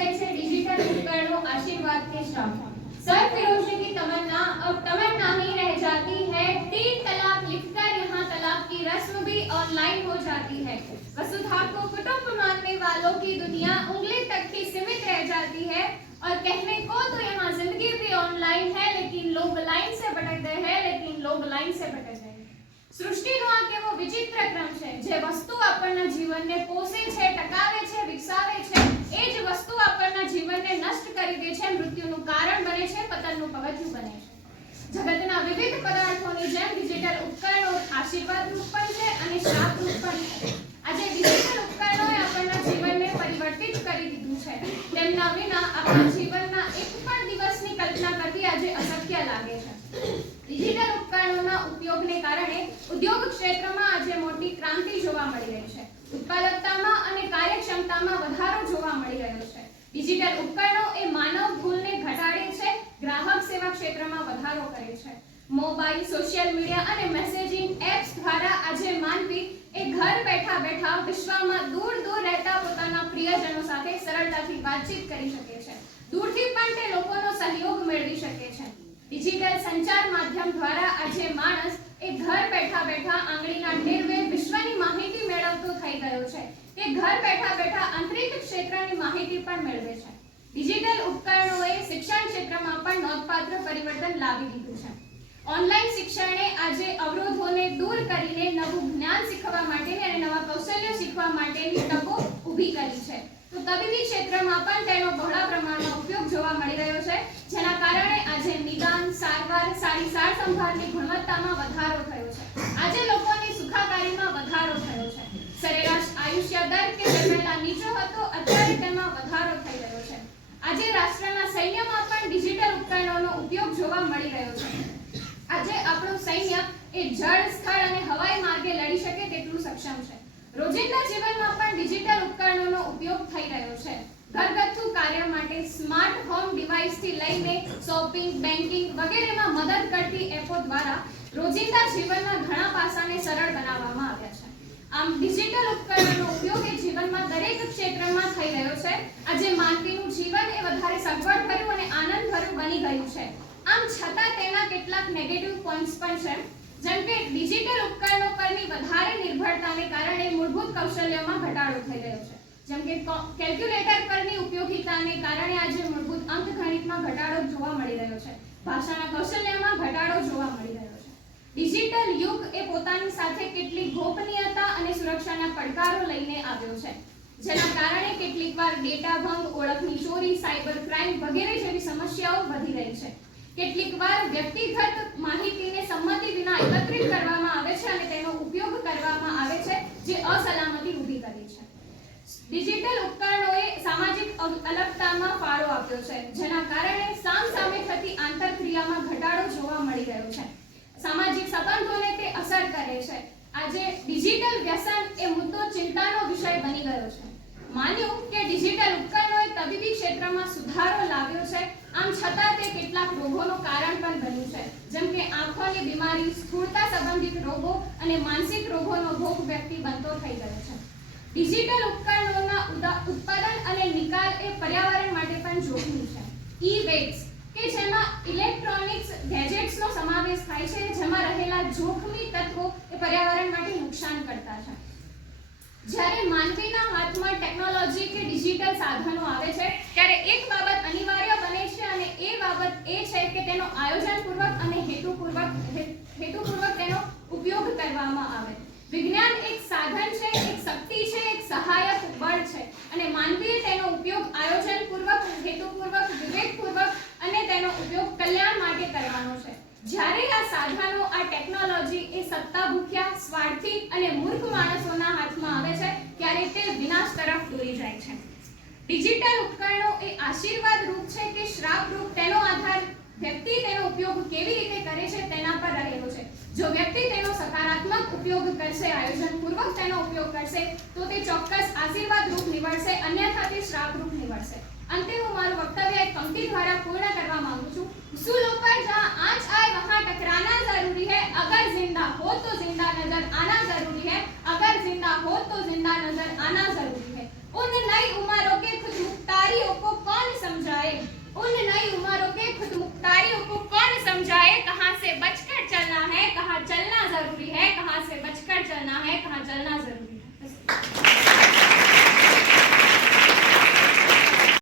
विषय है डिजिटल उपकरणों आशीर्वाद के श्राप सर फिरोजनी की तमन्ना अब तमन्ना ही रह जाती है तीन तलाक लिखकर यहाँ तलाक की रस्म भी ऑनलाइन हो जाती है वसुधा को कुटुंब मानने वालों की दुनिया उंगली तक ही सीमित रह जाती है और कहने को तो यहाँ जिंदगी भी ऑनलाइन है लेकिन लोग लाइन से भटक गए हैं लेकिन लोग लाइन से भटक गए हैं સૃષ્ટિનો આ કેવો વિચિત્ર ક્રમ છે જે વસ્તુ આપણના જીવનને પોષે છે ટકાવે છે વિકસાવે વિવિધ પદાર્થોની જેમ ડિજિટલ ઉપકરણો, આશીર્વાદ રૂપ પણ છે અને શ્રાપ રૂપ પણ છે. આજે ડિજિટલ ઉપકરણોએ આપણા જીવનને પરિવર્તિત કરી દીધું છે. તેમના વિના આપણા જીવનના એક પણ દિવસની કલ્પના કરવી આજે અશક્ય લાગે છે. ડિજિટલ ઉપકરણોના ઉપયોગને કારણે ઉદ્યોગ ક્ષેત્રમાં આજે મોટી ક્રાંતિ જોવા મળી રહી છે. ઉત્પાદકતામાં અને કાર્યક્ષમતામાં વધારો જોવા મળી રહ્યો છે. ડિજિટલ ઉપકરણો એ માનવ ભૂલને ઘટાડે છે, ગ્રાહક સેવા ક્ષેત્રમાં વધારો કરે છે. મોબાઈલ, સોશિયલ મીડિયા અને મેસેજિંગ એપ્સ દ્વારા આજે માનવી એ ઘર બેઠા બેઠા વિશ્વમાં દૂર દૂર રહેતા પોતાના પ્રિયજનો સાથે સરળતાથી વાતચીત કરી શકે છે. દૂરથી પણ તે લોકોનો સહયોગ મેળવી શકે છે. ડિજિટલ સંચાર માધ્યમ દ્વારા આજે માણસ એ ઘર બેઠા બેઠા આંગળીના ટેરવે વિશ્વની માહિતી મેળવતો થઈ ગયો છે. તે ઘર બેઠા બેઠા આંતરિક ક્ષેત્રની માહિતી પણ મેળવે છે. ડિજિટલ ઉપકરણોએ શિક્ષણ ક્ષેત્રમાં પણ નોંધપાત્ર પરિવર્તન લાવી દીધું છે. ઓનલાઈન શિક્ષણે આજે અવરોધોને દૂર કરીને નવું જ્ઞાન શીખવા માટેની અને નવા કૌશલ્યો શીખવા માટેની તકો ઊભી કરી છે. તો તબીબી ક્ષેત્રમાં પણ તેનો બહોળા પ્રમાણમાં ઉપયોગ જોવા મળી રહ્યો છે, જેના કારણે આજે નિદાન, સારવાર, સારી સાર સંભાળની ગુણવત્તામાં વધારો થયો છે. આજે લોકોની સુખાકારીમાં વધારો થયો છે. સરેરાશ આયુષ્ય દર કે જે પહેલા નીચો હતો અત્યારે તેમાં વધારો થઈ રહ્યો છે આજે રાષ્ટ્રના સૈન્યમાં પણ ડિજિટલ ઉપકરણોનો ઉપયોગ જોવા મળી રહ્યો છે આજે આપણું સૈન્ય એ જળ સ્થળ અને હવાઈ માર્ગે લડી શકે તેટલું સક્ષમ છે. રોજિંદા જીવનમાં પણ ડિજિટલ ઉપકરણોનો ઉપયોગ થઈ રહ્યો છે. ઘરગથ્થુ કાર્ય માટે સ્માર્ટ હોમ ડિવાઇસથી લઈને શોપિંગ બેન્કિંગ વગેરેમાં મદદ કરતી એપો દ્વારા રોજિંદા જીવનના ઘણા પાસાને સરળ બનાવવામાં આવ્યા છે. આમ ડિજિટલ ઉપકરણોનો ઉપયોગ એ જીવનમાં દરેક ક્ષેત્રમાં થઈ રહ્યો છે. આજે માનવીનું જીવન એ વધારે સગવડભર્યું અને આનંદભર્યું બની ગયું છે. આમ છતાં તેના કેટલાક નેગેટિવ પોઈન્ટ્સ પણ છે. જેમ કે ડિજિટલ ઉપકરણો પરની વધારે નિર્ભરતાને કારણે મૂળભૂત કૌશલ્યોમાં ઘટાડો થઈ રહ્યો છે. જેમ કે કેલ્ક્યુલેટર પરની ઉપયોગિતાને કારણે આજે મૂળભૂત અંકગણિતમાં ઘટાડો જોવા મળી રહ્યો છે. ભાષાના કૌશલ્યમાં ઘટાડો જોવા મળી રહ્યો છે. ડિજિટલ યુગ એ પોતાની સાથે કેટલીક ગોપનીયતા અને સુરક્ષાના પડકારો લઈને આવ્યો છે. જેના કારણે કેટલીકવાર ડેટા ભંગ, ઓળખની ચોરી, સાયબર ક્રાઇમ વગેરે જેવી સમસ્યાઓ વધી રહી છે. કેટલીકવાર વ્યક્તિગત માહિતીને સંમતિ વિના એકત્રિત કરવામાં આવે છે અને તેનો ઉપયોગ કરવામાં આવે છે, જે અસલામતી ઊભી કરે છે. ડિજિટલ ઉપકરણોએ સામાજિક અલગતામાં ફાળો આપ્યો છે, જેના કારણે સામસામે થતી આંતરક્રિયામાં ઘટાડો જોવા મળી રહ્યો છે. સામાજિક સંબંધોને તે અસર કરે છે. આજે ડિજિટલ વ્યસન એ મુદ્દો ચિંતાનો વિષય બની ગયો છે. માન્યું કે ડિજિટલ ઉપકરણોએ તબીબી ક્ષેત્રમાં સુધારો લાવ્યો છે, આમ છતાં કેટલાક રોગોનું કારણ પણ બન્યું છે. જેમ કે આંખોની બીમારી, સ્થૂળતા સંબંધિત રોગો અને માનસિક રોગોનો ભોગ વ્યક્તિ બનતો થઈ ગયો છે. ડિજિટલ ઉપકરણોના ઉત્પાદન અને નિકાલ એ પર્યાવરણ માટે પણ જોખમી છે. ઈ વેસ્ટ કે જેમાં ઇલેક્ટ્રોનિક્સ ગેજેટ્સનો સમાવેશ થાય છે, જેમાં રહેલા જોખમી તત્વો એ પર્યાવરણ માટે નુકસાન કરતા છે. જ્યારે માનવીના હાથમાં ટેકનોલોજી કે ડિજિટલ સાધનો આવે છે, ત્યારે એક બાબત અનિવાર્ય બને છે અને એ બાબત એ છે કે તેનો આયોજનપૂર્વક અને હેતુપૂર્વક હેતુપૂર્વક તેનો ઉપયોગ કરવામાં આવે. વિજ્ઞાન એક સાધન છે, એક શક્તિ છે, એક સહાયક બળ છે. અને માનવીએ તેનો ઉપયોગ આયોજનપૂર્વક, હેતુપૂર્વક, વિવેકપૂર્વક અને તેનો ઉપયોગ કલ્યાણ માટે કરવાનો છે. જ્યારે આ સાધનો, આ ટેકનોલોજી એ સત્તા ભૂખ્યા, સ્વાર્થી અને મૂર્ખ માણસોના હાથમાં આવે છે, ત્યારે તે વિનાશ તરફ દોરી જાય છે. ડિજિટલ ઉપકરણો એ આશીર્વાદ રૂપ છે કે શ્રાપ રૂપ તેનો આધાર વ્યક્તિ તેનો ઉપયોગ કેવી રીતે કરે છે તેના પર રહેલો છે. જો વ્યક્તિ તેનો સકારાત્મક ઉપયોગ કરશે, આયોજનપૂર્વક તેનો ઉપયોગ કરશે, તો તે ચોક્કસ આશીર્વાદ રૂપ નિવડશે, અન્યથા તે શ્રાપ રૂપ નીવડશે. અંતે હું મારું વક્તવ્ય એક પંક્તિ દ્વારા પૂર્ણ કરવા માંગુ છું. સુલો પર જહાં આંચ આય વહાં ટકરાના જરૂરી है અગર જિંદા હો તો જિંદા नजर આના જરૂરી है उन नई उमरों के खुद मुख्तारियों को कौन समझाए? उन नई उमरों के खुद मुख्तारियों को कौन समझाए? कहाँ से बचकर चलना है, कहाँ चलना ज़रूरी है, कहाँ से बचकर चलना है, कहाँ चलना ज़रूरी है?